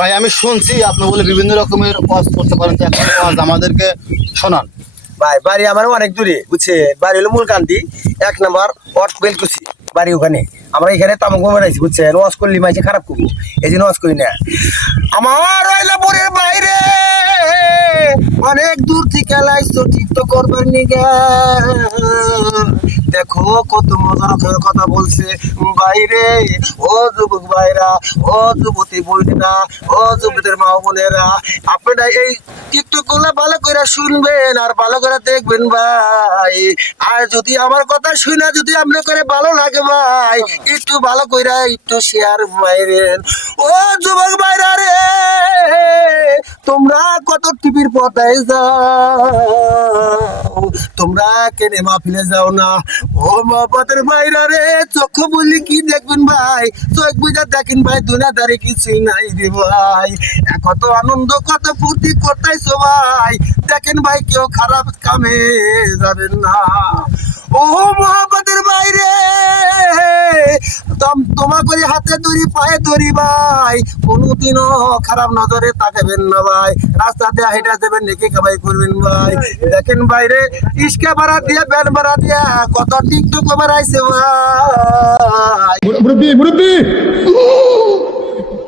ভাই আমি শুনছি আপনি বলে বিভিন্ন রকমের ওয়াজ করতে পারেন, তো একটা ওয়াজ আমাদেরকে শোনান। ভাই বাড়ি আমার অনেক দূরে, বুঝছেন? বাড়ি হলো মূলকান্দি, 1 নম্বর ওয়ার্ড বেলকুচি বাড়ি ওখানে। আমরা এখানে তামাক বানাইছি, বুঝছেন? ওয়াজ করলি মাইছে খারাপ করবো, এই জন্য ওয়াজ করি না। আমার রয়লাপুরের বাইরে অনেক দূর থেকে লাইছো টিকটক করবার নিগা, দেখো কত মজার কথা বলছে বাইরে। ও যুবক ভাইরা, ও যুবতী বোনেরা, ও যুবতীর মা বোনেরা, আপনারা এই টিকটক গুলা ভালো করে শুনবেন আর ভালো করে দেখবেন ভাই। আর যদি আমার কথা শুনে যদি আপনার করে ভালো লাগে ভাই, একটু ভালো করে একটু শেয়ার মাইরেন। ও যুবক ভাইরা রে, তোমরা কত টিভির পর্দায় যাও, তোমরা কেনে মাহফিলে যাও না? ও মহব্বতের ভাইরা রে, চোখ বললি কি দেখবেন ভাই? চোখ বুঝা দেখেন ভাই, দুনিয়াদারি কিছুই নাই রে ভাই। কত আনন্দ কত ফুর্তি করতেছো ভাই, দেখেন ভাই কেউ খারাপ কামে যাবেন না। ও মহব্বতের বাইরে তোমার করে হাতে ধরি পায়ে ধরি ভাই, কোনোদিনও খারাপ নজরে তাকাবেন না ভাই। রাস্তাতে হেঁটে যাবেন নেকি কামাই করবেন ভাই। দেখেন বাইরে ইস্কা ভাড়া দিয়ে ব্যান ভাড়া দিয়া কত টিকটক আবার আইছে ভাই। মুরব্বি